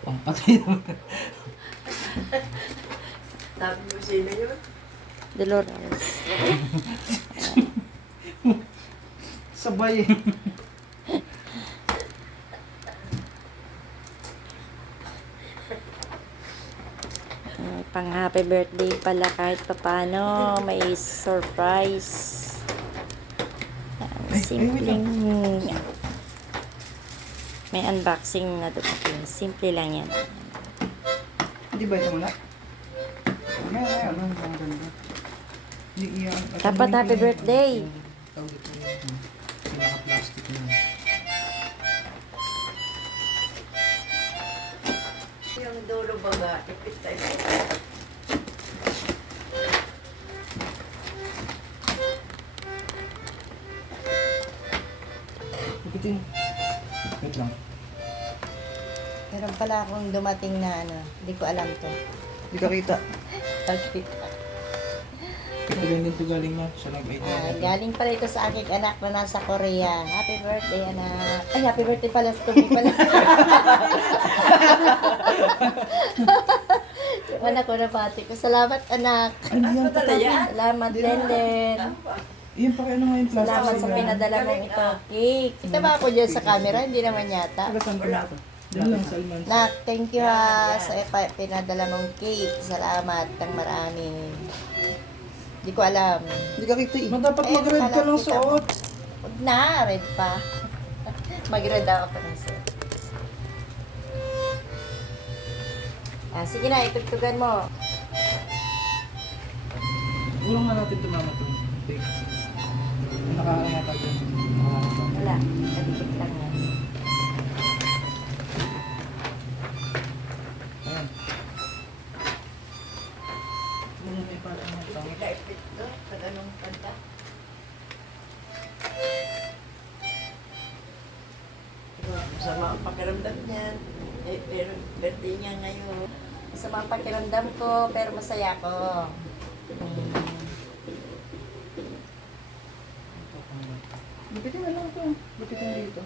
Pampatay naman. Sabi mo sino yun? Dolores. Sabay eh. Pang happy birthday pala kahit papano. May surprise. Simpleng... May unboxing na dumating. Simple lang yan. Hindi ba ito muna? May ano, ang ganda. Dapat happy birthday. Tawag ito yung pinaka-plastic na. Yung dulo baga, ipit tayo. Ipitin. Wait lang. Meron pala akong dumating na ano, hindi ko alam to. Hindi ka kita. Okay. Ito din to galing na. Siya nag-idea. Galing pala ito sa aking anak na nasa Korea. Happy birthday, anak. Ay, happy birthday pala sa Korea pala. Yung anak ko na pati ko. Salamat, anak. Ay, yan pa Pala yan? Salamat, Denden. Yan pa kaya nga yung plastic. Salamat sa pinadala mong ito. Cake. Kita ba ako dyan sa camera? Hindi naman yata. Saan ka na ito? Yan lang sa Alman. Nak, thank you ha sa pinadala mong cake. Salamat ng marami. Hindi ko alam. Hindi ka kita eh. Dapat Eh, mag-red ka pala, ng kita suot. Huwag na, red pa. Mag-red ako pa ng suot. Sige na, itugtugan mo. Ulong nga natin tumama ito. Nakaangata dyan. Wala, nabikit lang yan. Ayan. May parang ito. Ipit to, sa ganong kanta. Masama ang pakiramdam niyan. Eh, pero birthday niya ngayon. Masama ang pakiramdam ko, pero masaya ko. Bukitin na lang ito. Bukitin dito.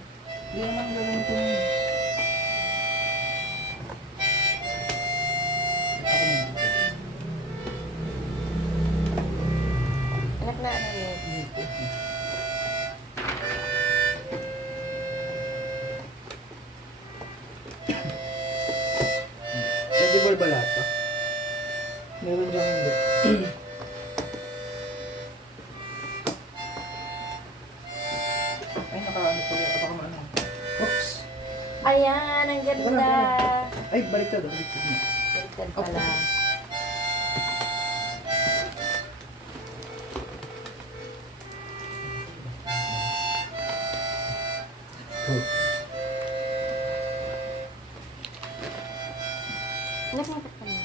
Hindi naman gano'n ito. Anak na, ano yun? Edible ba lahat ito? Meron dyan hindi. Ay, nakaano po yata. Baka maano. Oops! Ayan, ang ganda. Ay, baliktad. Baliktad na. Baliktad pala. Nasakit ka na.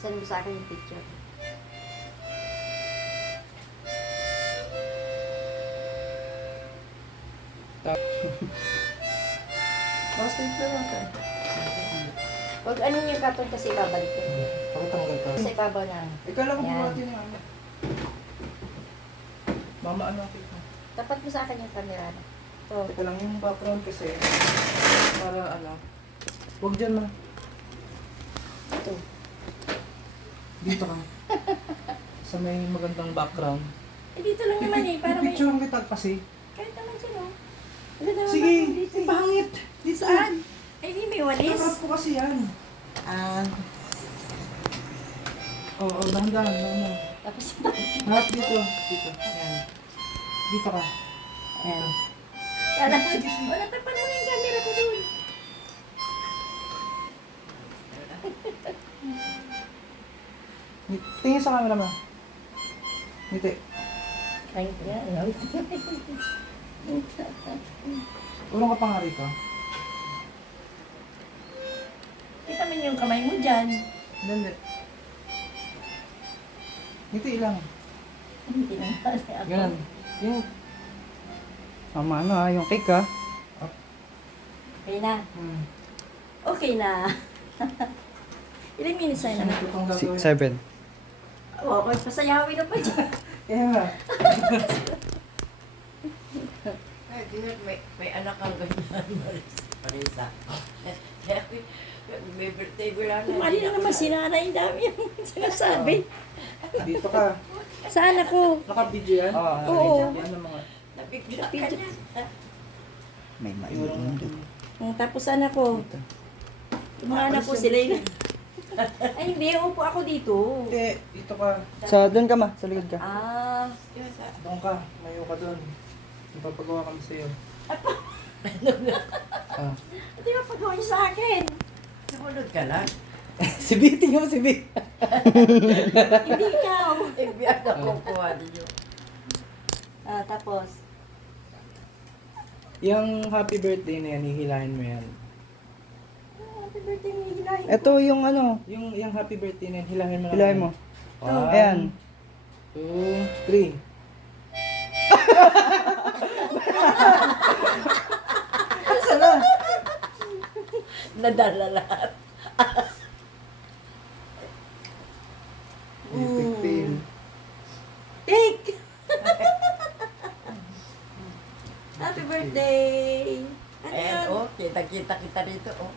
Send mo sa akin yung picture. Basta ito lang ka. Huwag ano yung karton kasi ibabalik ko. Pakitanggal ka. Sa ibabaw na. Ikaw lang kung Yan. buhat yun yung ano. Mama, ano kita? Tapat mo sa akin yung camera. Ito. Ito lang yung background kasi. Para ano. Huwag dyan na. Ito. Dito ka. Sa may magandang background. Eh, dito lang naman eh. Para may... Picture ang kita kasi. Kahit naman siya, no? Ano naman Sige, ako dito eh. pangit. Dito. Saan? Ay, hindi may walis. Nakarap ko kasi yan. Oo, dahan-dahan. Ano. Tapos, Harap dito. Dito. Ayan. Dito ka. ayan. Wala, wala, takpan mo na yung camera ko doon. Tingin sa camera mo. Ngiti. Ay, yan. Ulong ka pa nga rito. Kita mo yung kamay mo dyan. Hindi. Ngiti lang. Hindi naman ako. Ganun. Yung... Mama, ano ah, yung cake ah. Okay na. Hmm. Okay na. Ilang minutes na Ano yun? ito pang gagawin? 7. Oo, pasayawin na pa dyan. Kaya nga. may anak kang ganyan, Marisa. May birthday ko lang. Mali na naman si nanay, dami yung sinasabi. Dito ka. Saan ako? Naka-video yan? Oo. Yan ang mga... Nabigla ka niya. May Yung... Tapos saan ako? Yung mga anak ko sila yun. Ay, hindi. Upo ako dito. Hindi, dito ka. Sa doon ka ma, sa likod ka. Ah. Doon ka. Mayo ka doon. Ipapagawa kami sa'yo. Hindi ba pagawa niyo sa akin? Sumunod ka lang. Si B, tingnan mo si B. Hindi ikaw. Ibiyan ako kuha ninyo. Tapos. Yung happy birthday na yan, hihilahin mo yan. Happy birthday mo, hilahin. Ito yung ano, Yung happy birthday na yan, hilahin mo lang. hilahin mo. One, Ayan. 2, 3. Asa na? Nadala lahat. Epic fail. Take! Happy birthday! Ano Ayan, yun? oh, kita-kita kita dito, oh.